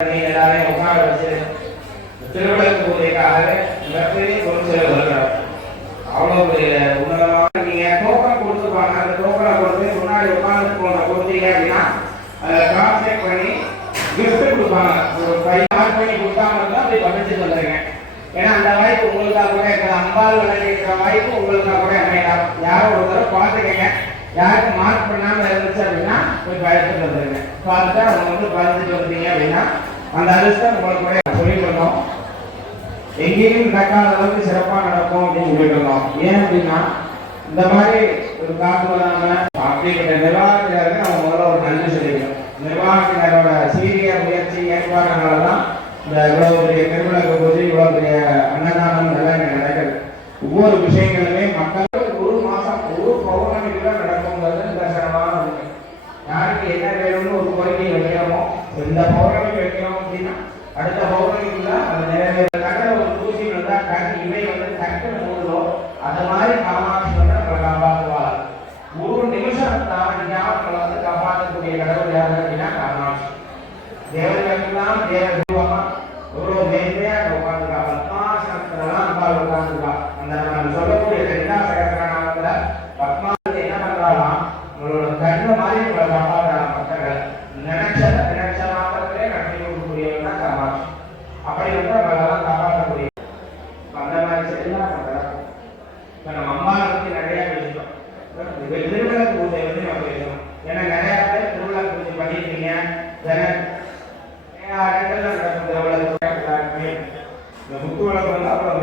எல்லாரையும் உட்கார வச்சு திருவிழாக்கு பூஜைக்காக மிகப்பெரிய பொருட்கள் வருகிறார். அவ்வளோ பெரிய உன்னதமாக நீங்க டோக்கன் கொடுத்துருப்பாங்க. அந்த டோக்கனை கொடுத்து முன்னாடி உட்கார்ந்து போன கொடுத்தீங்க அப்படின்னா கான்டாக்ட் பண்ணி கிஃப்ட் கொடுப்பாங்க. ஒரு 5 மார்க் பண்ணி கொடுத்தாங்க தான் அப்படி படிச்சுட்டு வந்துருங்க. ஏன்னா அந்த வாய்ப்பு உங்களுக்காக கூட இருக்கிற அம்பாள் விளையாடுற வாய்ப்பு உங்களுக்காக கூட அமையலாம். யாரோ ஒரு தடவை பார்த்துக்கங்க. யாருக்கு மார்க் பண்ணாம இருந்துச்சு அப்படின்னா போய் படிச்சுட்டு வந்துருங்க. பார்த்துட்டு அவங்க படிச்சுட்டு வந்தீங்க அப்படின்னா அந்த அதிர்ஷ்டம் உங்களுக்கு கூட சொல்லிட்டு எங்கேயும் நடக்காத அளவுக்கு சிறப்பாக நடக்கும் அப்படின்னு சொல்லிட்டு ஏன் அப்படின்னா இந்த மாதிரி ஒரு காத்து வராம அப்படிப்பட்ட நிர்வாகத்தினருக்கு நம்ம முதல்ல ஒரு நன்றி சொல்லிக்கணும். நிர்வாகத்தினரோட சீரிய முயற்சி ஏற்பாடுனாலதான் இந்த இவ்வளவு பெரிய திருவிழாக்கு போது இவ்வளவு பெரிய அன்னதானம் எல்லாம் இங்க நடக்குது. ஒவ்வொரு விஷயங்களுமே மக்கள் ஒரு மாசம் ஒரு பௌர்ணமிக்குள்ள நடக்கும்ன்றது நிதர்சனமான உண்மை. யாருக்கு என்ன வேணும்னு ஒரு கோரிக்கை வைக்கிறோமோ இந்த பௌர்ணமிக்கு வைக்கிறோம் அப்படின்னா அடுத்த பௌர்ணமிக்குள்ள அது நிறைவேறாக ஒரு தூசி வந்தா கட்டி இவை டக்குன்னு மூடுவோம். அது மாதிரி காமாட்சி நம்மளை காப்பாற்றுவாள். ஒரு நிமிஷம் தாண்டியாமல் காப்பாற்றக்கூடிய கடவுள் யாரு அப்படின்னா காமாட்சி. தேவர்களுக்கெல்லாம் தேவமா எவ்வளவு மேன்மையா உட்காந்துருக்கா. பத்மாசனத்துலாம் அம்பாள் உட்காந்துருக்கா. அந்த நம்ம சொல்லக்கூடிய லலிதா சகஸ்ரநாமத்துல பத்மாசனத்தை என்ன பண்றாலாம், உங்களோட கண்ணு மாதிரி உங்களை காப்பாற்றுறாங்க. மக்கள் நினைச்ச மாத்திரத்திலே கட்டி கொடுக்கக்கூடியவங்க தான் காமாட்சி. அப்படி நம்மளெல்லாம் காப்பாற்றக்கூடிய அந்த மாதிரி செல்லாம் பண்றாங்க. இப்ப நம்ம அம்மாவை பத்தி நிறைய பேசிட்டோம். திருவிழா பூஜை நம்ம பேசணும். ஏன்னா நிறைய பேர் திருவிழா பூஜை பண்ணிருக்கீங்க. முத்துவிளக்கு வந்து அப்புறம்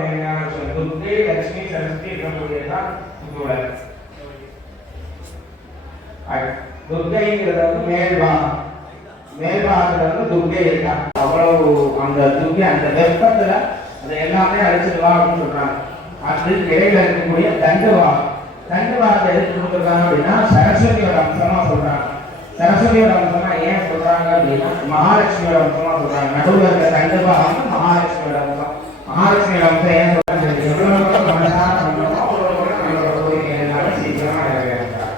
துர்கை லட்சுமி சரஸ்வதி இருக்கக்கூடியதான் முத்துவிளக்கு. துர்கைங்கிறது வந்து மேல்பாகத்துல வந்து துர்கை இருக்கா. அவ்வளவு அந்த துர்கை அந்த வெப்பத்துல அதை எல்லாமே அழிச்சிடுவா அப்படின்னு சொல்றாங்க. அதுக்கு இடையில இருக்கக்கூடிய தண்டுவாகத்தை எடுத்து கொடுத்துருக்காங்க அப்படின்னா சரஸ்வதியோட அம்சமா சொல்றாங்க. சரஸ்வதியோட அம்சமா ஏன் சொல்றாங்க அப்படின்னா மகாலட்சுமியோட அம்சமா சொல்றாங்க. நடுவில் இருக்க தண்டுவாகம் மகாலட்சுமியோட அம்சம். மகாலட்சுமியோட அம்சம் ஏன் சொல்றாங்க, எவ்வளவு மனசார பண்ணணும் அவ்வளவு கூட நம்மளோட கோரிக்கைனால சீக்கிரமா நிறைவேறாங்க.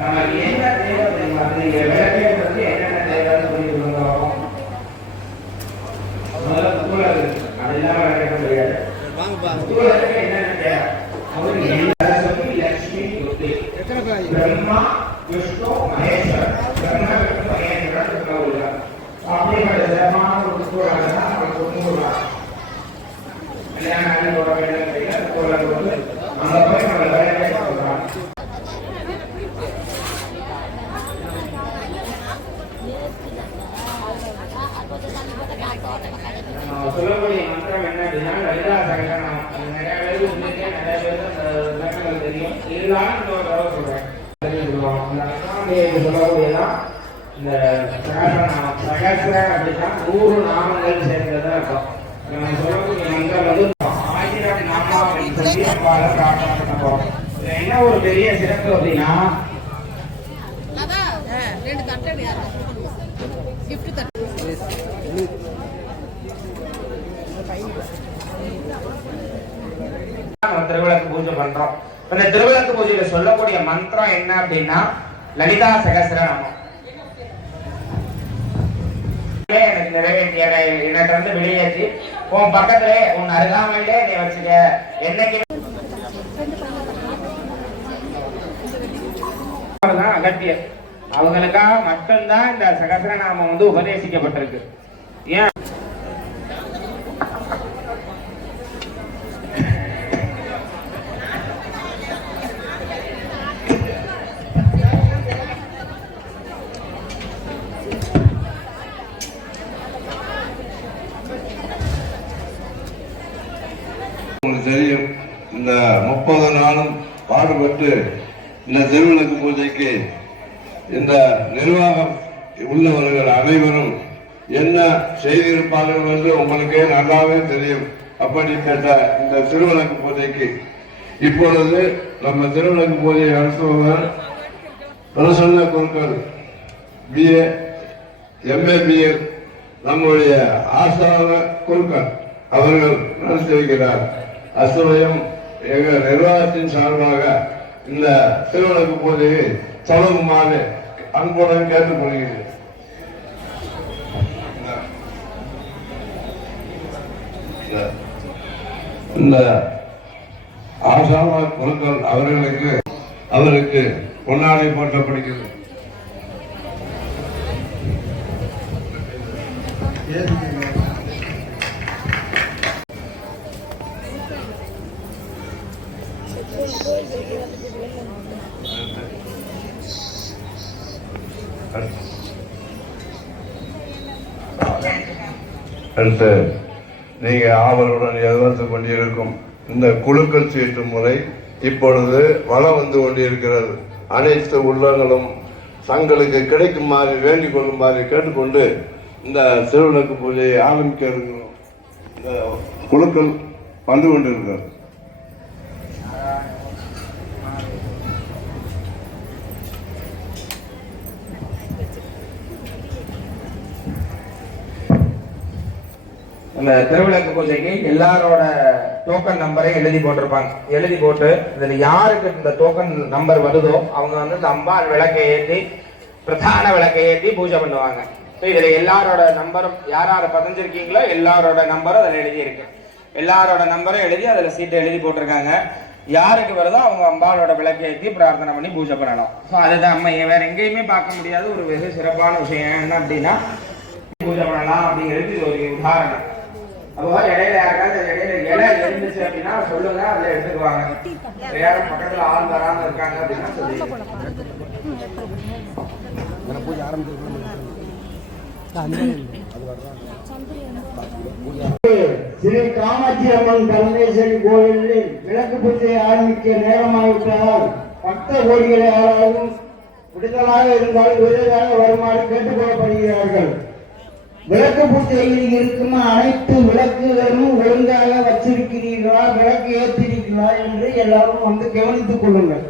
நமக்கு என்ன தேவை தெரியுமா, நீங்க விளக்கேற்றது என்னென்ன தேவைன்னு சொல்லிட்டு இருந்தோம். முதல்ல புத்துவிளக்கு அது இல்லாம விளக்கேற்ற முடியாது. புத்துவிளக்கு என்னென்ன தேவை, சரஸ்வதி லட்சுமி துர்கை பிரம்மா விஷ்ணு மகேஸ்வரன். பிரம்மா விஷ்ணு மகேஸ்வரன் சொல்லுவாங்க. அப்படிப்பட்ட சிறப்பான ஒரு புத்துவிளக்கு தான் நம்ம சொல்லுவாங்க. கல்யாண ஆகியோட வேலை புத்துவிளக்கு வந்து அங்க போய் நம்ம வேலையை சொல்றாங்க. சொல்லக்கூடிய மந்திரம் என்ன அப்படின்னா லலிதா சகஸ்ரநாமம். நிறைய பேருக்கு உங்களுக்கு நிறைய பேருக்கு விளக்கங்கள் தெரியும். இருந்தாலும் இந்த ஒரு தடவை சொல்றேன். சொல்லக்கூடியதான் இந்த சகஸ்ரநாமம். சகஸ்ரன் அப்படின்னா 100 நாமங்கள் சேர்ந்ததா இருக்கும். நம்ம சொல்லக்கூடிய மந்திரம் வந்து 1000 நாமம் அப்படின்னு சொல்லி அம்பால பிரார்த்தனை பண்ண போறோம். இதுல என்ன ஒரு பெரிய சிறப்பு அப்படின்னா திருவிளக்கு பூஜை பண்றோம். இந்த திருவிளக்கு பூஜையில சொல்லக்கூடிய மந்திரம் என்ன அப்படின்னா லலிதா சகஸ்ரநாமம். எனக்கு நிறைவேற்றிய எனக்கு வந்து வெளியேற்றி உன் பக்கத்திலே உன் அருகாமையிலே நீ வச்சுக்க. என்னைக்கு அகத்தியர் அவங்களுக்காக மட்டும்தான் இந்த சகஸ்ரநாமம் வந்து உபதேசிக்கப்பட்டிருக்கு. ஏன் தெரியும், இந்த 30 நாளும் பாடுபட்டு இந்த திருவிளக்கு பூஜைக்கு இந்த நிர்வாகம் உள்ளவர்கள் அனைவரும் என்ன செய்திருப்பார்கள் என்று உங்களுக்கே நல்லாவே தெரியும். அப்படிப்பட்ட இந்த திருவிளக்கு பூஜைக்கு இப்பொழுது நம்ம திருவிளக்கு பூஜையை நடத்துபவர் பிரசன்ன குருக்கள் BA MA BA நம்முடைய ஆசான குருக்கள் அவர்கள் நடத்தி வைக்கிறார். அசுவயம் எங்கள் நிர்வாகத்தின் சார்பாக இந்த திருவிளக்கு பூஜையை தொடங்குமாறு அன்புடன் கேட்டுக்கொள்கிறேன். இந்த ஆசாம குருக்கள் அவருக்கு பொன்னாடை போற்றப்படுகிறது. அடுத்து நீங்க ஆவலுடன் எதிர்த்து கொண்டிருக்கும் இந்த குழுக்கள் சீட்டு முறை இப்பொழுது வளம் வந்து கொண்டிருக்கிறது. அனைத்து உள்ளங்களும் தங்களுக்கு கிடைக்குமாறு வேண்டிக் கொள்ளுமாறு கேட்டுக்கொண்டு இந்த திருவிளக்கு பூஜையை ஆரம்பிக்க இருக்கிறோம். இந்த குழுக்கள் வந்து கொண்டிருக்கிறது. இந்த திருவிளக்கு பூஜைக்கு எல்லாரோட டோக்கன் நம்பரை எழுதி போட்டிருப்பாங்க. எழுதி போட்டு இதுல யாருக்கு இந்த டோக்கன் நம்பர் வருதோ அவங்க வந்து இந்த அம்பாள் விளக்கை ஏற்றி பிரதான விளக்கை ஏற்றி பூஜை பண்ணுவாங்க. இதுல எல்லாரோட நம்பரும் யார் பதிஞ்சிருக்கீங்களோ எல்லாரோட நம்பரும் அதில் எழுதி இருக்கு. எல்லாரோட நம்பரும் எழுதி அதுல சீட்டை எழுதி போட்டிருக்காங்க. யாருக்கு வருதோ அவங்க அம்பாளோட விளக்கை ஏற்றி பிரார்த்தனை பண்ணி பூஜை பண்ணணும். ஸோ அதுதான் நம்ம வேற எங்கேயுமே பார்க்க முடியாத ஒரு வெகு சிறப்பான விஷயம். என்ன அப்படின்னா பூஜை பண்ணலாம் அப்படிங்கிறது இது ஒரு உதாரணம். அப்போ இடையில யாருக்காவது இலை இருந்துச்சு அப்படின்னா சொல்லுங்க, அதுல எடுத்துக்குவாங்க. யாரும் பக்கத்துல ஆள் வராம இருக்காங்க அப்படின்னா சொல்லி ஸ்ரீ காமாட்சி அம்மன் பரமேஸ்வரி கோயிலில் விளக்கு பூஜை ஆரம்பிக்க நேரமாவிட்டால் பக்த கோடிகளை யாராலும் விடுதலாக இருந்தால் விடுதலாக வருமாறு கேட்டுக்கொள்ளப்படுகிறார்கள். விளக்கு பூஜையில் இருக்கும் அனைத்து விளக்குகளும் ஒழுங்காக வச்சிருக்கிறீர்களா, விளக்கு ஏற்றிருக்கிறீர்களா என்று எல்லாரும் வந்து கவனித்துக் கொள்ளுங்கள்.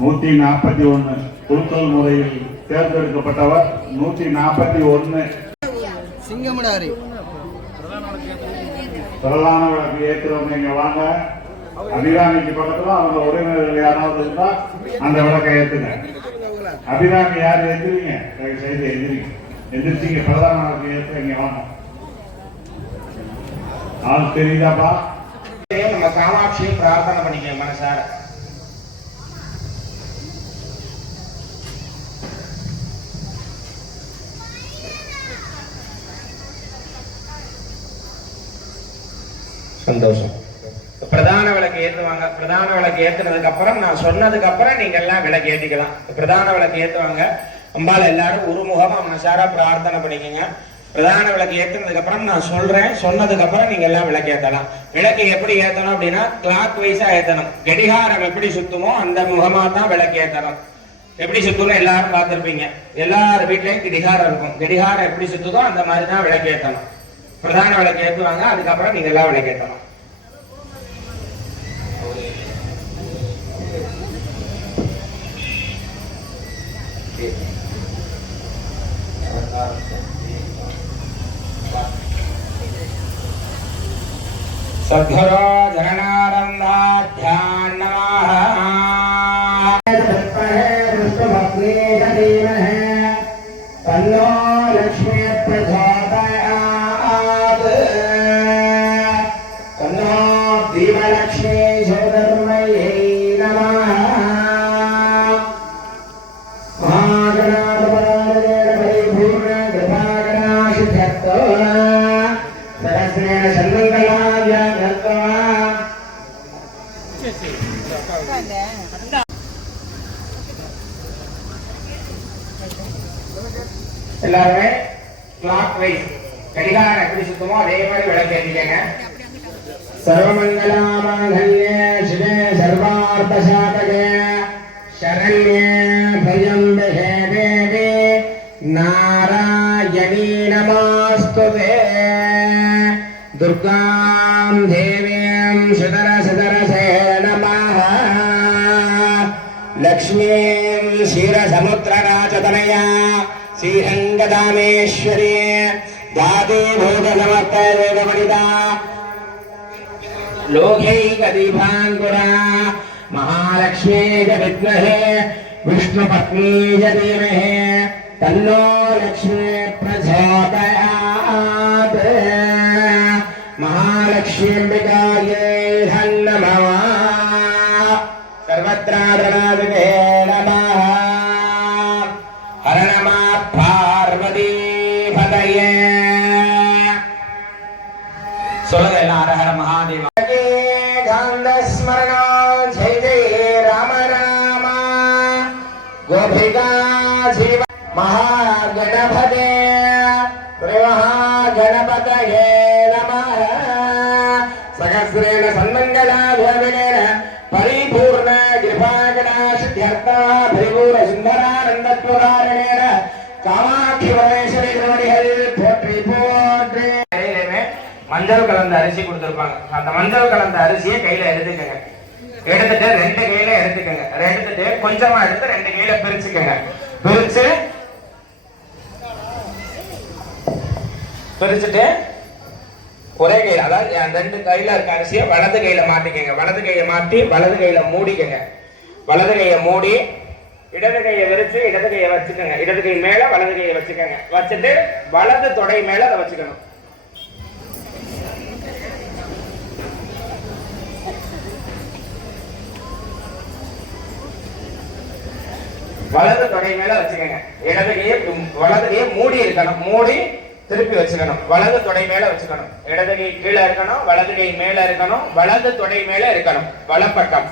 நூத்தி 41 குழுக்கள் முறையில் தேர்ந்தெடுக்கப்பட்டவர் 141 சிங்கமுடாரி பிரதான விளக்கு ஏற்றுறவங்க இங்க வாங்க. அபிராமிக்கு பக்கத்துல அவங்க உறவினர்கள் யாராவது இருந்தா அந்த விளக்கை ஏத்துங்க. அபிராமி யார் எந்திரிங்க, செய்து எந்திரிச்சிங்க. பிரதான விளக்கு ஏற்ற இங்க வாங்க. ஆள் தெரியுதாப்பா? நம்ம காமாட்சியை பிரார்த்தனை பண்ணிக்க மனசார. சந்தோஷம். பிரதான விளக்கு ஏத்துவாங்க. பிரதான விளக்கு ஏத்துனதுக்கு அப்புறம் நான் சொன்னதுக்கு அப்புறம் நீங்க எல்லாம் விளக்கு ஏத்திக்கலாம். பிரதான விளக்கு ஏத்துவாங்க. அம்பாள் எல்லாரும் ஒரு முகமா மனசார பிரார்த்தனை பண்ணிக்கங்க. பிரதான விளக்கு ஏத்துனதுக்கு அப்புறம் நான் சொல்றேன், சொன்னதுக்கு அப்புறம் நீங்க எல்லாம் விளக்கு ஏத்தலாம். விளக்கு எப்படி ஏத்தணும் அப்படின்னா கிளாக் வைஸா ஏத்தணும். கடிகாரம் எப்படி சுத்துமோ அந்த முகமா தான் விளக்கு ஏத்தணும். எப்படி சுத்தணும் எல்லாரும் பார்த்திருப்பீங்க. எல்லார் வீட்லயும் கடிகாரம் இருக்கும். கடிகாரம் எப்படி சுத்துதோ அந்த மாதிரி தான் விளக்கு ஏத்தணும். பிரதான விளக்கு ஏத்துவாங்க. அதுக்கப்புறம் நீங்க எல்லாம் விளக்கு ஏத்தணும். सद्गुरो जगन्नाथाभ्यां नमः। तन्नो लक्ष्मी प्रचोदयात्। तन्नो दीपलक्ष्मी ज्योतिर्मयी नमः। எல்லாருமே கிளாக் வைஸ் கடிகாரம் எப்படி சுத்தமோ அதே மாதிரி விளக்கு ஏத்திக்கங்க. சர்வமங்கலாமாங்கல்யே சிவே சர்வார்த்த சாதகே சரண்யே த்ர்யம்பகே தேவி நாராயணீ நமஸ்துதே. துர்காம் தேவீம் சுதரசுதரசே நமः. லக்ஷ்மீம் க்ஷீரசமுத்திரராஜதனயா श्रीरंगदामेश्वरी दादी भोगसमर्पयोगमणिता लोकैकदीपाङ्कुरा महालक्ष्मी च विद्महे विष्णुपत्नी च धीमहि तन्नो लक्ष्मी प्रचोदयात्। महालक्ष्मीम्बिकायै नमः। सर्वत्रादनादिते नमः। हर नमः பார்வதி பதையே. சொல்லுங்க எல்லாம் ஹர ஹர மகாதேவா. ஸ்மரணா ஜெய ஜெய ராம ராம கோபிகா ஜீவ மகாகணபதே மகாகணபதயே நமः. சகஸ்ரேண சன்மங்களாபிரவிணேன பரிபூர்ண கிருபாகணாசித்யர்த்தா பரிபூர்ண சுந்தரானந்தத்வகாரணேன காமாட்சி பரமேஸ்வரி திருவடிகள் போற்றி போற்றி. மஞ்சள் கலந்த அரிசி கொடுத்திருப்பாங்க. அந்த மஞ்சள் கலந்த அரிசியை கையில எடுத்துக்கங்க. எடுத்துட்டு ரெண்டு கையில எடுத்துக்கங்க. எடுத்துட்டு கொஞ்சமா எடுத்து ரெண்டு கையில பிரிச்சுக்கங்க. பிரிச்சுட்டு ஒரே கையில, அதாவது ரெண்டு கையில இருக்க அரிசியை வலது கையில மாட்டிக்கங்க. வலது கையை மாட்டி வலது கையில மூடிக்கங்க. வலது கையை மூடி இடது கையை விரிச்சு இடது கையை வச்சுக்கோங்க. இடது கை மேல வலது கையை வச்சுக்கோங்க. வச்சுட்டு வலது தொடை மேல அதை வச்சுக்கணும். வலது தொடை மேல வச்சுக்கோங்க. இடது கையை வலது கையை மூடி இருக்கணும். மூடி திருப்பி வச்சுக்கணும். வலது தொடை மேல வச்சுக்கணும். இடது கை கீழே இருக்கணும். வலது கை மேல இருக்கணும். வலது தொடை மேல இருக்கணும். வலப்பக்கம்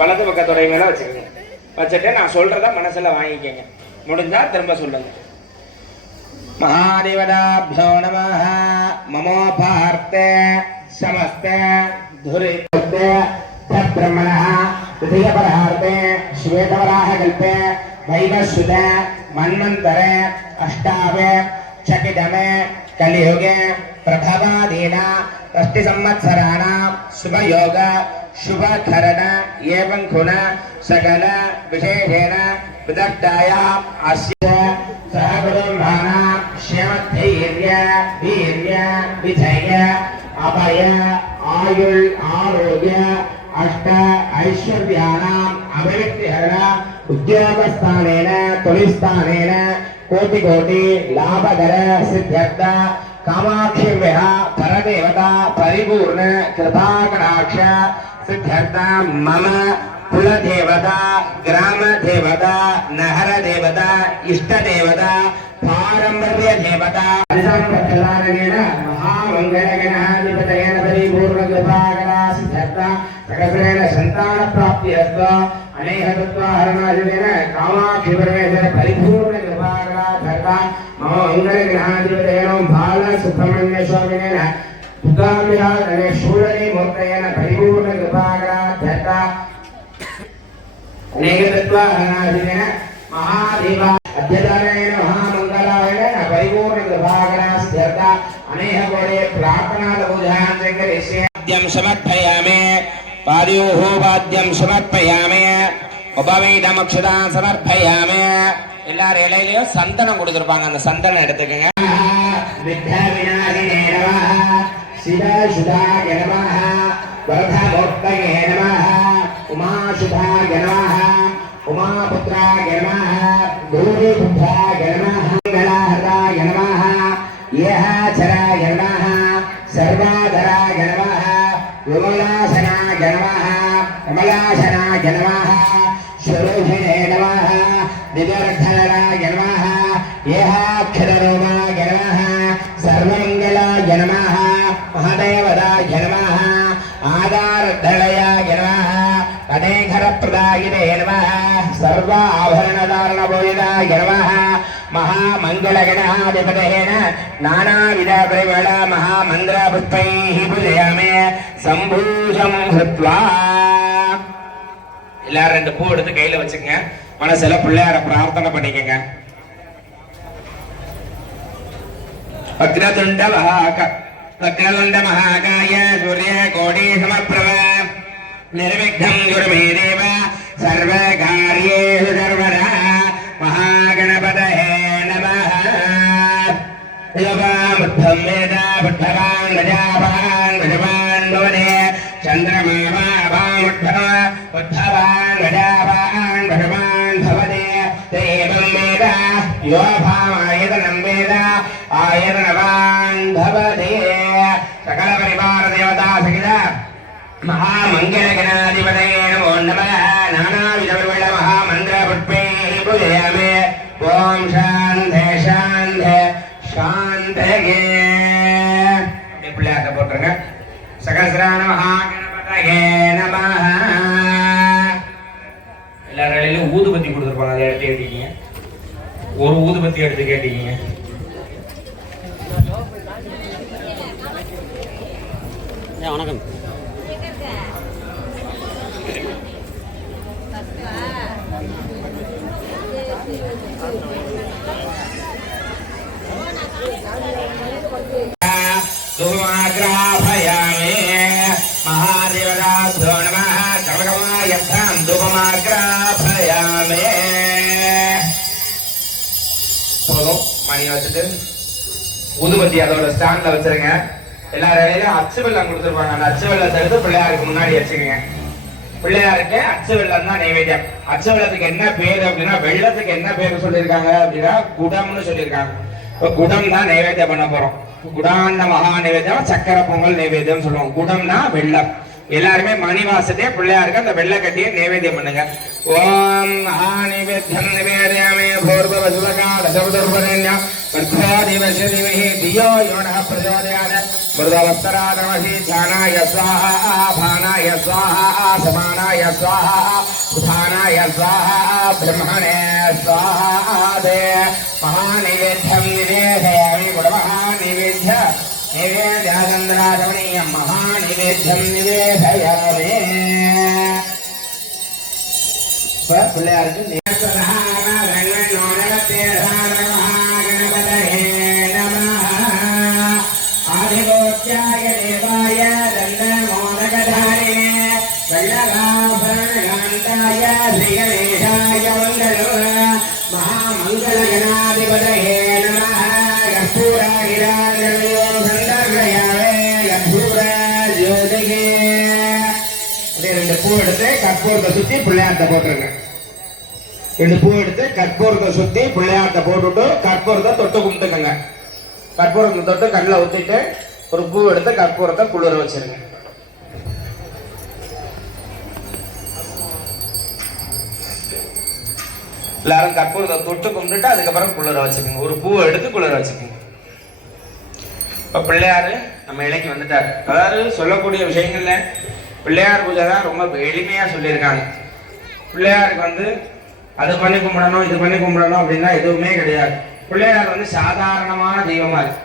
வலது பக்க தொடை மேல வச்சுக்கோங்க. வச்சுட்டு நான் சொல்றத மனசுல வாங்கிக்கங்க. முடிஞ்சா திரும்ப சொல்லுங்க. महादेवदाभ्यो नमः ममोपार्थे समस्ते धुरिते ब्रह्मणः तृतीयपरार्थे श्वेतवराहकल्पे वैवस्वते मन्वन्तरे अष्टावे चकितमे कलियुगे प्रभवादीना षष्टिसंवत्सराणां शुभयोग शुभकरण एवं गुण सकल विशेषेण विदग्धायाम् अस्य सहकुटुम्बानां क्षेमधैर्य वीर्य विजय अभय आयुर् आरोग्य अष्ट ऐश्वर्याणाम् अभिवृद्धिहरण उद्योगस्थानेन तोलिस्थानेन कोटि कोटि लाभकर सिद्ध्यर्थ कामाक्षिव्यः परदेवता परिपूर्ण कृपाकटाक्ष सिद्ध्यर्थ मम कुलदेवता ग्राम देवता नहर देवता इष्ट देवता पारंपर्य देवता महामंगलगणाधिपतयेन परिपूर्णकृपाकरा सिद्ध्यर्था सकलेन सन्तानप्राप्त्यर्थ अनेकतत्त्वहरणादितेन कामाक्षिपरमेश्वर परिपूर्णकृपाकरा धर्ता मम मङ्गलग्रहाधिपतेन बालसुब्रह्मण्यस्वामिनेन पुताम्यः गणेशूरनीमूर्तयेन परिपूर्णकृपाकरा धर्ता अनेकतत्त्वहरणादितेन महादेवा अध्ययनेन महामङ्गलायेन परिपूर्णकृपाकरा अनेक गोरे प्रार्थना पूजां चक्रेश्याद्यं समर्पयामि पादयोः वाद्यं समर्पयामि உபவீதமக்ஷதாं समर्पयामि எல்லாரும் இலையிலயும் சந்தனம் கொடுத்திருப்பாங்க அந்த சந்தனம் எடுத்துக்கங்க வித்யாவிநாயகே நமः சிவசுதாய நமः வரதமூர்த்தயே நமः உமாசுதாய நமः உமாபுத்ராய நமः கௌரிபுத்ராய நமः மங்களாஹதாய நமः येहाचराय नमः सर्वाधराय नमः विमलासनाय नमः कमलासनाय नमः स्वरूपिणे नमः दिव्यर्धराय नमः येहाक्षररूपाय नमः सर्वमङ्गलाय नमः महादेवदाय नमः आधारधरयाय नमः अनेकरप्रदायिने नमः सर्व आभरणधारणभूषिताय नमः महामङ्गलगणाधिपतेन नानाविधपरिमळ महामन्त्रपुष्पैः पूजयामि सम्भूषं कृत्वा எல்லாரும் ரெண்டு பூ எடுத்து கையில வச்சுக்கங்க மனசுல பிள்ளையார பிரார்த்தனை பண்ணிக்கங்க வக்ரதுண்ட மகாகாய சூரிய கோடி சமப்பிரப निर्विघ्नं गुरु मे देव सर्वकार्येषु सर्वदा महागणपतये नमः योगामुत्थं वेद बुद्धवान् गजावान् गजवान् भवते चन्द्रमावामुद्धवान् गजावान् गजवान् भवते एवं वेद यो भावायतनं वेद आयतनवान् भवते सकलपरिवारदेवता सहित महामङ्गलगणाधिपतये नमो नमः नानाविधपरिमळ महामन्त्रपुष्पैः पूजयामि ॐ शान्ति शान्ति शान्तिः பிள்ளையாட்ட போட்டுருங்க சகஸ்ரான மகாகணபதயே நமः எல்லாரும் ஊதுபத்தி கொடுத்துருப்பாங்க அதை எடுத்து கேட்டீங்க ஒரு ஊதுபத்தி எடுத்து கேட்டீங்க வணக்கம் धूमाग्राभयामि महादेवदाभ्यो नमः कमकमायर्थं धूमाग्राभयामि போதும் மணி வச்சுட்டு ஊதுபத்தி அதோட ஸ்டாண்ட்ல வச்சிருங்க எல்லாரும் இடையிலும் அச்சு வெல்லம் கொடுத்துருப்பாங்க அந்த அச்சு வெல்லத்தை எடுத்து பிள்ளையாருக்கு முன்னாடி வச்சுக்கோங்க பிள்ளையாருக்கு அச்சு வெல்லம் தான் நைவேத்தியம் அச்சு வெல்லத்துக்கு என்ன பேரு அப்படின்னா வெள்ளத்துக்கு என்ன பேரு சொல்லியிருக்காங்க அப்படின்னா குடம்னு சொல்லியிருக்காங்க குடம் தான் நைவேத்தியம் பண்ண போறோம் குடாந்த மகா நைவேத்தியம் சக்கரை பொங்கல் நைவேத்தியம் சொல்லுவோம் குடம்னா வெள்ளம் எல்லாருமே மணி வாசத்தையே பிள்ளையாருக்கு அந்த வெள்ளை கட்டியை நைவேத்தியம் பண்ணுங்க ஓம் மகா நைவேத்தியம் நிவேதயாமே பூர்வ சுபகா தசவதுர்வரண்யா வர்த்தாதிவச திவஹி தியோ யோனः பிரச்சோதயாத் மிருதவஸ்தராதமஹி ஞானாய ஸ்வாஹா பானாய ஸ்வாஹா சமானாய ஸ்வாஹா உதானாய ஸ்வாஹா பிரம்மணே ஸ்வாஹா தே மகா நைவேத்தியம் நிவேதயாமி குடமஹா नैवेद्य नैवेद्याचन्द्राचमनीयं महानैवेद्यं निवेदयामि पिள்ளையாருக்கு महागणपतये नमः आदिगोत्याय देवाय दण्डमोदकधारिणे वल्लभाभरणकान्ताय श्रीगणेशाय मङ्गलो महामङ्गलगणाधिपतये नमः ரெண்டு பூ எடுத்து கற்பூரத்தை சுத்தி பிள்ளையார்த்த போட்டுருங்க ரெண்டு பூ எடுத்து கற்பூரத்தை சுத்தி பிள்ளையார்த்த போட்டுட்டு கற்பூரத்தை தொட்டு கும்பிட்டுக்கங்க கற்பூரத்தை தொட்டு கண்ணில் ஊத்திட்டு ஒரு பூ எடுத்து கற்பூரத்தை குளிர வச்சிருங்க எல்லாரும் கற்பூரத்தை தொட்டு கும்பிட்டுட்டு அதுக்கப்புறம் குளிர வச்சுக்கோங்க ஒரு பூவை எடுத்து குளிர வச்சுக்கோங்க இப்ப பிள்ளையாரு நம்ம இலைக்கு வந்துட்டார். அதாவது சொல்லக்கூடிய விஷயங்கள்ல பிள்ளையார் பூஜை தான் ரொம்ப எளிமையா சொல்லியிருக்காங்க. பிள்ளையாருக்கு வந்து அது பண்ணி கும்பிடணும் இது பண்ணி கும்பிடணும் அப்படின்னா எதுவுமே கிடையாது. பிள்ளையார் வந்து சாதாரணமான தெய்வமா இருக்கு.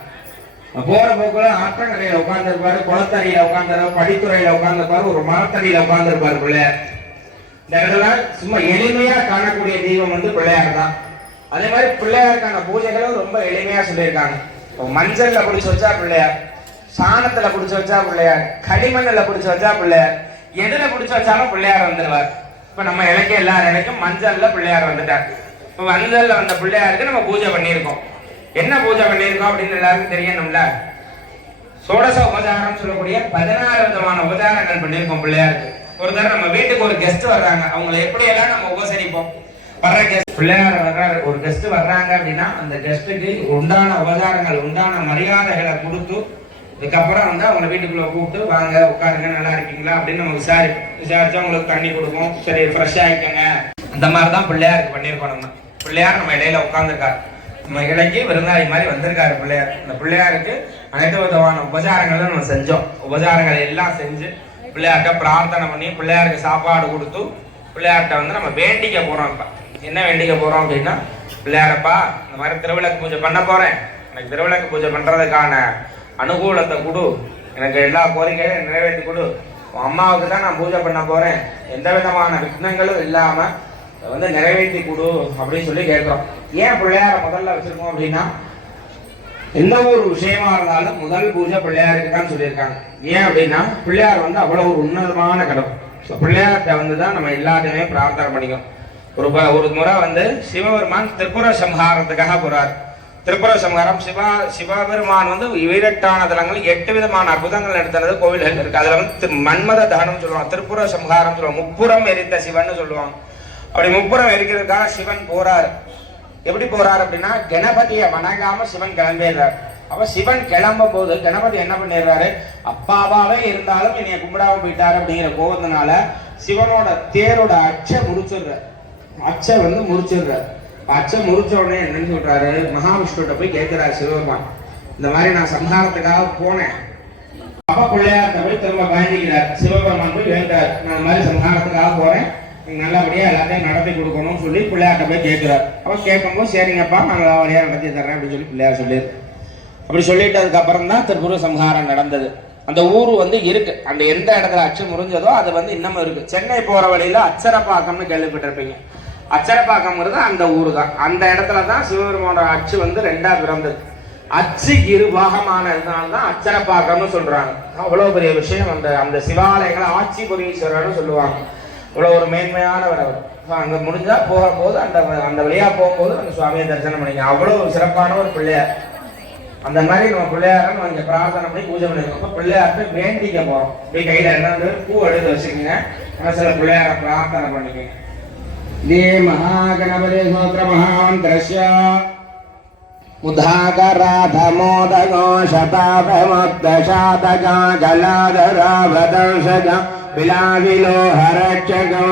போற போக்குல ஆற்றங்கரையில உட்கார்ந்துருப்பாரு, குளத்தடியில உட்கார்ந்துருப்பாரு, படித்துறையில உட்கார்ந்துருப்பாரு, ஒரு மரத்தடியில உட்கார்ந்துருப்பாரு பிள்ளையார். இந்த இடத்துல சும்மா எளிமையா காணக்கூடிய தெய்வம் வந்து பிள்ளையார் தான். அதே மாதிரி பிள்ளையாருக்கான பூஜைகளும் ரொம்ப எளிமையா சொல்லியிருக்காங்க. மஞ்சள்ல பிடிச்சு வச்சா பிள்ளையார், சாணத்துல பிடிச்சு வச்சா பிள்ளையார், களிமண்ணுல பிடிச்சு வச்சா பிள்ளையார், எதுல பிடிச்சு வச்சாலும் பிள்ளையார் வந்துடுவார். இப்ப நம்ம இலக்க எல்லாரும் இலக்கும் மஞ்சள்ல பிள்ளையார் வந்துட்டார். இப்ப மஞ்சள்ல வந்த பிள்ளையாருக்கு நம்ம பூஜை பண்ணியிருக்கோம். என்ன பூஜை பண்ணியிருக்கோம் அப்படின்னு எல்லாருக்கும் தெரியணும்ல. சோடச உபச்சாரம் சொல்லக்கூடிய 16 விதமான உபச்சாரங்கள் பண்ணியிருக்கோம் பிள்ளையாருக்கு. ஒரு தடவை நம்ம வீட்டுக்கு ஒரு கெஸ்ட் வர்றாங்க, அவங்களை எப்படி எல்லாம் நம்ம உபசரிப்போம். வர்ற கெஸ்ட் பிள்ளையார் வர்றாரு, ஒரு கெஸ்ட் வர்றாங்க அப்படின்னா அந்த கெஸ்ட்டுக்கு உண்டான உபச்சாரங்கள் உண்டான மரியாதைகளை கொடுத்து இதுக்கப்புறம் வந்து அவங்க வீட்டுக்குள்ள கூப்பிட்டு வாங்க உட்காருங்க நல்லா இருக்கீங்களா அப்படின்னு நம்ம விசாரிச்சு அவங்களுக்கு தண்ணி கொடுப்போம். சரி ஃப்ரெஷ் ஆகிக்கோங்க. அந்த மாதிரிதான் பிள்ளையாருக்கு பண்ணியிருக்கோம். நம்ம பிள்ளையார் நம்ம இடையில உட்காந்துருக்காரு, நம்ம இடைக்கு விருந்தாளி மாதிரி வந்திருக்காரு பிள்ளையார். இந்த பிள்ளையாருக்கு அனைத்து விதமான உபச்சாரங்களும் நம்ம செஞ்சோம். உபச்சாரங்களை எல்லாம் செஞ்சு பிள்ளையார்கிட்ட பிரார்த்தனை பண்ணி பிள்ளையாருக்கு சாப்பாடு கொடுத்து பிள்ளையார்கிட்ட வந்து நம்ம வேண்டிக்க போறோம். இப்ப என்ன வேண்டிக்க போறோம் அப்படின்னா, பிள்ளையாரப்பா இந்த மாதிரி திருவிளக்கு பூஜை பண்ண போறேன், எனக்கு திருவிளக்கு பூஜை பண்றதுக்கான அனுகூலத்தை கொடு, எனக்கு எல்லா கோரிக்கையும் நிறைவேற்றி கொடு, அம்மாவுக்கு தான் நான் பூஜை பண்ண போறேன், எந்த விதமான விக்னங்களும் இல்லாம வந்து நிறைவேற்றி கொடு அப்படின்னு சொல்லி கேட்கிறோம். ஏன் பிள்ளையார முதல்ல வச்சிருக்கோம் அப்படின்னா, எந்த ஒரு விஷயமா இருந்தாலும் முதல் பூஜை பிள்ளையாருக்கு தான் சொல்லியிருக்காங்க. ஏன் அப்படின்னா பிள்ளையார் வந்து அவ்வளவு ஒரு உன்னதமான கடவுள். பிள்ளையார்கிட்ட வந்து தான் நம்ம எல்லாத்தையுமே பிரார்த்தனை பண்ணிக்கணும். ஒரு முறை வந்து சிவபெருமான் திரிபுர சம்ஹாரத்துக்காக போறார். திரிபுர சம்ஹாரம் சிவபெருமான் வந்து 28 தலங்கள் 8 விதமான அற்புதங்கள் நடத்துறது கோவில்கள் இருக்கு. அதுல வந்து மன்மத தானம் சொல்லுவாங்க, திரிபுர சம்ஹாரம் சொல்லுவாங்க, முப்புறம் எரித்த சிவன் சொல்லுவாங்க. அப்படி முப்புறம் எரிக்கிறதுக்காக சிவன் போறாரு. எப்படி போறாரு அப்படின்னா, கணபதியை வணங்காம சிவன் கிளம்பிடுறாரு. அப்ப சிவன் கிளம்பும் போது கணபதி என்ன பண்ணிடுறாரு, அப்பாவாவே இருந்தாலும் என்னைய கும்பிடாம போயிட்டாரு அப்படிங்கிற கோபத்தினால சிவனோட தேரோட அச்சை முறிச்சிடுறாரு. அச்சை வந்து முறிச்சிடுறாரு. அச்சை முறிச்ச உடனே என்னன்னு சொல்றாரு, மகாவிஷ்ணுகிட்ட போய் கேட்கிறாரு சிவபெருமான், இந்த மாதிரி நான் சம்ஹாரத்துக்காக போனேன். அப்ப பிள்ளையார்ட்ட போய் திரும்ப பயந்துக்கிறார். சிவபெருமான் போய் வேண்டாரு, நான் இந்த மாதிரி சம்ஹாரத்துக்காக போறேன், நீங்க நல்லபடியா எல்லாத்தையும் நடத்தி கொடுக்கணும்னு சொல்லி பிள்ளையார்ட்ட போய் கேட்கிறார். அப்ப கேட்கும்போது சரிங்கப்பா நான் நல்லபடியா நடத்தி தர்றேன் அப்படின்னு சொல்லி பிள்ளையார் சொல்லிடு. அப்படி சொல்லிட்டு அதுக்கப்புறம் தான் திரிபுர சம்ஹாரம் நடந்தது. அந்த ஊர் வந்து இருக்கு, அந்த எந்த இடத்துல அச்சு முறிஞ்சதோ அது வந்து இன்னமும் இருக்கு. சென்னை போற வழியில அச்சரப்பாக்கம்னு கேள்விப்பட்டிருப்பீங்க. அச்சரப்பாக்கம்ங்கிறது அந்த ஊரு தான். அந்த இடத்துல தான் சிவபெருமானோட அச்சு வந்து 2ஆ பிறந்தது. அச்சு இரு பாகமானதுனால்தான் அச்சரப்பாக்கம்னு சொல்றாங்க. அவ்வளவு பெரிய விஷயம். அந்த சிவாலயங்களை ஆட்சிபுரீஸ்வரர்னு சொல்லுவாங்க. இவ்வளவு ஒரு மேன்மையானவர் அவர். அங்க முடிஞ்சா போகும்போது அந்த வழியா போகும்போது அந்த சுவாமியை தரிசனம் பண்ணிக்க அவ்வளவு சிறப்பான ஒரு பிள்ளையார். அந்த மாதிரி நம்ம பிள்ளையார நம்ம இங்க பிரார்த்தனை பண்ணி பூஜை பண்ணிருக்கோம். பிள்ளையார்ட்டு வேண்டிக்க போறோம். இப்படி கையில என்ன பூ எடுத்து வச்சுக்கோங்க, மனசுல பிள்ளையார பிரார்த்தனை பண்ணிக்கோங்க. தே மகாகணபதி சோத்ர மகாமந்திரஸ்ய உதாகராதமோதகோ சதாபமுக்தசாதகா ஜலாதராவதர்ஷகா விலாவிலோஹரட்சகா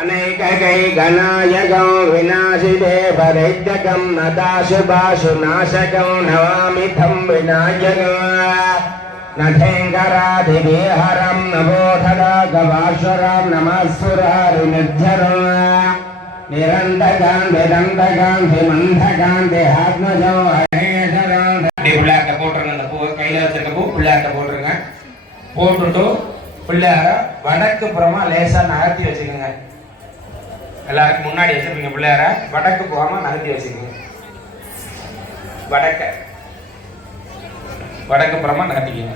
அநேககை கணாயகம் விநாசிதே பரித்யகம் நதாசுபாசு நாசகம் நவாமிதம் விநாயகம் நதேங்கராதிவிஹரம் நவோதரா கவாஸ்வரம் நமஸ்வராரி நிர்ஜரம் நிரந்தகான் வேதந்தகான் விமந்தகான் தேஹாத்மஜோ ஹரேஷரம். பிள்ளையார்ட்ட போட்டுருங்க. அந்த பூவை கையில வச்சிருக்க பூ பிள்ளையார்ட்ட போட்டுருங்க. போட்டுட்டு பிள்ளையார வடக்கு புறமா லேசா நகர்த்தி வச்சுக்கோங்க. எல்லாருக்கும் முன்னாடி வச்சிருப்பீங்க பிள்ளையார, வடக்கு போகாம நகர்த்தி வச்சுக்கோங்க. வடக்கு புறமா நகர்த்திக்கோங்க.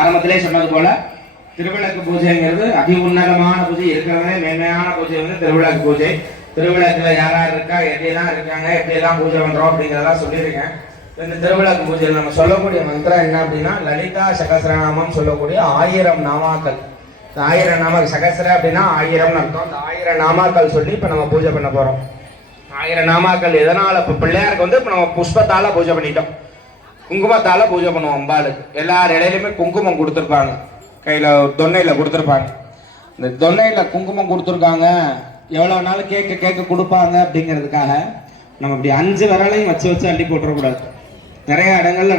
ஆரம்பத்திலே சொன்னது போல திருவிளக்கு பூஜைங்கிறது அதி உன்னதமான பூஜை, இருக்கிறதே மேன்மையான பூஜை வந்து திருவிளக்கு பூஜை. திருவிளக்குல யார் யார் இருக்கா, எப்படியெல்லாம் இருக்காங்க, எப்படியெல்லாம் பூஜை பண்றோம் அப்படிங்கிறதெல்லாம் சொல்லியிருக்கேன். இந்த திருவிளக்கு பூஜையில் நம்ம சொல்லக்கூடிய மந்திரம் என்ன அப்படின்னா லலிதா சகஸ்ரநாமம் சொல்லக்கூடிய 1000 நாமாக்கள். 1000 நாம சகஸ்ர அப்படின்னா 1000 அர்த்தம். அந்த 1000 நாமாக்கள் சொல்லி இப்ப நம்ம பூஜை பண்ண போறோம். 1000 நாமாக்கள் எதனால? இப்ப பிள்ளையாருக்கு வந்து இப்ப நம்ம புஷ்பத்தால பூஜை பண்ணிட்டோம், குங்குமத்தால பூஜை பண்ணுவோம். அம்பாளுக்கு எல்லார் இடையிலுமே குங்குமம் கொடுத்துருப்பாங்க, கையில தொன்னையில கொடுத்துருப்பாங்க. இந்த தொன்னையில குங்குமம் கொடுத்துருக்காங்க, எவ்வளவு நாள் கேட்க கொடுப்பாங்க அப்படிங்கிறதுக்காக நம்ம இப்படி 5 விரலையும் வச்சு அள்ளி போட்டுறக்கூடாது. நிறைய இடங்கள்ல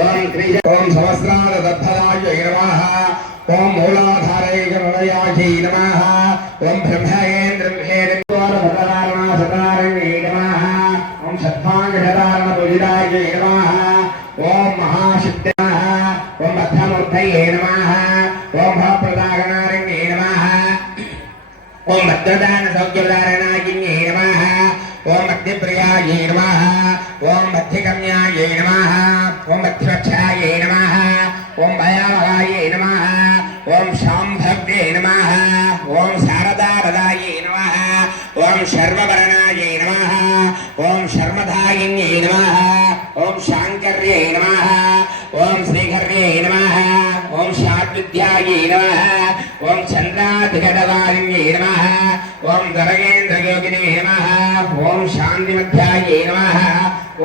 ஓம் ஓம் சமஸ்ராத தத்தராய நமஹ ஓம் மூலாதாரேக மலயாஜி நமஹ ஓம் பிரம்மேந்திரேந்திரவார பதராரண சதாரே நமஹ ஓம் சத்பாங்கதாரண புஜிதாய நமஹ ஓம் மகாசித்தः ஓம் பத்தமூர்த்தயே நமஹ ஓம் மகாப்ரதாகனாரிணே நமஹ ஓம் பத்ரதான சௌக்கியதாரணாகின்யே நமஹ ஓம் பக்திப்ரியாயே நமஹ ஓம் பக்திகம்யாயே நமஹ ஓம் பக்திவக்ஷாயே நமஹ ஓம் பயாமகாயே நமஹ ஓம் சாம்பவ்யே நமஹ ஓம் சாரதாரதாயே நமஹ ஓம் சர்வவரணாயே நமஹ ஓம் சர்மதாயின்யே நமஹ ஓம் சாங்கர்யே நமஹ ஓம் ஸ்ரீகர்யே நமஹ ஓம் சாத்வித்யாயே நமஹ ஓம் சந்திராதிகடவாரிண்யே நமஹ ஓம் தரகேந்திரயோகினே நமஹ ஓம் சாந்திமத்யாயே நமஹ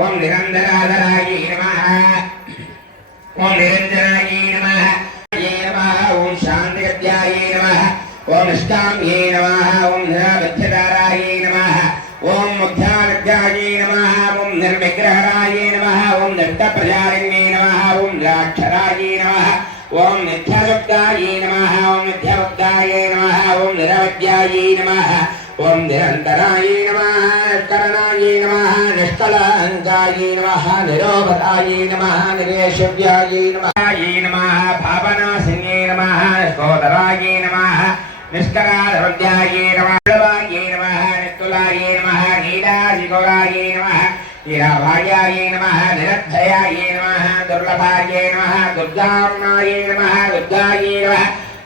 ஓம் நிரந்தராதராயே நமஹ ஓம் நிரஞ்சனாயே நமஹ ஓம் சாந்திகத்யாயே நமஹ ஓம் நிஷ்காம்யே நமஹ ஓம் நிராபத்யதாராயே நமஹ ஓம் முக்தானத்யாயே நமஹ ஓம் நிர்விக்ரஹராயே நமஹ ஓம் நிர்தப்ரஜாரிண்யே நமஹ ஓம் நிராட்சராயே நமஹ ஓம் நித்யயுக்தாயே நமஹ ஓம் நித்யவக்தாயே நமஹ ஓம் நிரவத்யாயே நமஹ ஓம் நிரந்தராயே நமஹ கரணாயே நமஹ நிஷ்கலங்காயே நமஹ நிரோபதாயே நமஹ நிரேஷவ்யாயே நமஹ பாவநாசின்யே நமஹ ஸ்கோதராயே நமஹ நிஷ்கராதவத்யாயே நமஹ நமஹ நித்துலாயே நமஹ நீலாதிகோராயே நமஹ ீராபாயாயே நமஹ நிரத்தயாயே நமஹ துர்லபாயே நமஹ துர்காம்னாயே நமஹ துர்காயே நமஹ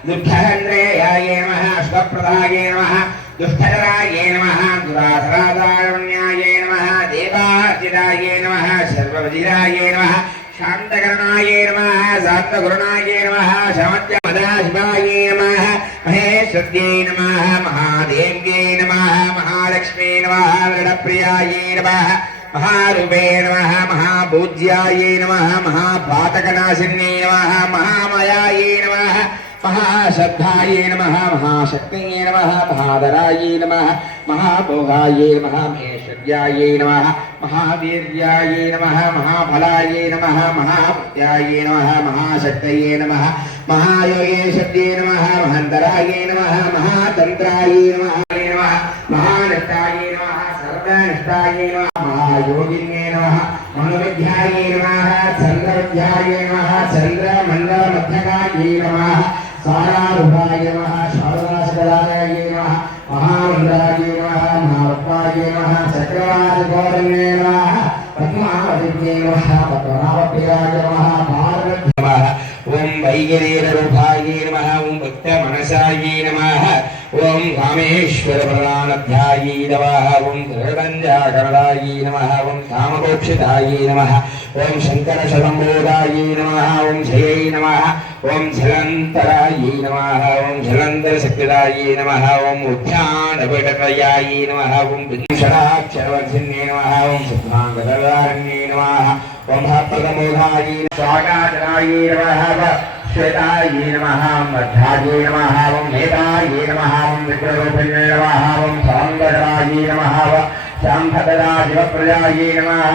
துர்கஹந்திரேயாயே நமஹ அஸ்வப்ரதாயே நமஹ துஷ்டராயே நமஹ துராசராதாரண்யாயே நமஹ தேவார்ச்சிதாயே நமஹ சர்வவஜிராயே நமஹ சாந்தகரணாயே நமஹ சாந்தகுருணாயே நமஹ சமத்யமதாசிவாயே நமஹ மகேஸ்வர்யே நமஹ மகாதேவ்யே நமஹ மகாலக்ஷ்மே நமஹ விரடப்பிரியாயே நமஹ महारूपे नमः महापूज्याये नमः महापातकनाशिन्ये नमः महामयाये नमः महाश्रद्धाये नमः महाशक्तये नमः महाधराये नमः महाभोगाये नमः महेश्वर्याये नमः महावीर्याये नमः महाफलाये नमः महापुत्याये नमः महाशक्तये नमः महायोगेश्वर्ये नमः महन्तराये नमः महातन्त्राये नमः महानिष्ठाये नमः सर्वनिष्ठाये नमः महायोगिन्ये नमः मनोविद्याये नमः चन्द्रविद्याये नमः चन्द्रमण्डलमध्यकाये नमः सारारूपाय नमः शारदाशकराय नमः महामन्त्राय नमः महारत्नाय नमः चक्रवादिगोरण्ये नमः पद्मावतिन्ये नमः पद्मनाभप्रियाय नमः पार्वती नमः ओम वैगिरीरूपाये नमः ओम भक्तमनसाये नमः ओम कामेश्वरप्रदानध्याये नमः ओम धृतञ्जाकरणाये नमः ओम काममोक्षिताये नमः ओम शङ्करशतम्बोधाये नमः ओम जये नमः ओम झलन्तराये नमः ओम झलन्तरशक्तिदाये नमः ओम उद्यानवैटकयाये नमः ओम विंशराक्षरवर्धिन्ये नमः ओम सुधाङ्गदलारण्ये नमः ओम भक्तप्रमोदाये स्वागाचराये नमः श्वेताये नमः मध्याये नमः ओम नेताये नमः ओम विग्रहरूपिण्ये नमः ओम साङ्गधराये नमः शाम्भदराजिवप्रजाये नमः।